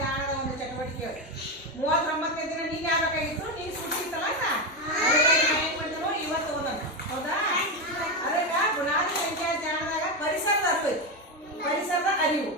ಜಾಣದ ಒಂದು ಚಟುವಟಿಕೆ. 39ನೇ ದಿನ ನೀನ್ ಯಾವ್ದಾಗಿತ್ತು, ನೀನ್ ಸುಟ್ಟಿತ್ತಲ್ಲ ಏನ್ ಮಾಡಿದ್ರು ಇವತ್ತು ಓದೋಣ. ಹೌದಾ? ಅದಕ್ಕ ಬುನಾದಿ ಸಂಖ್ಯಾ ಜಾಣದಾಗ ಪರಿಸರದ ಅರಿವು.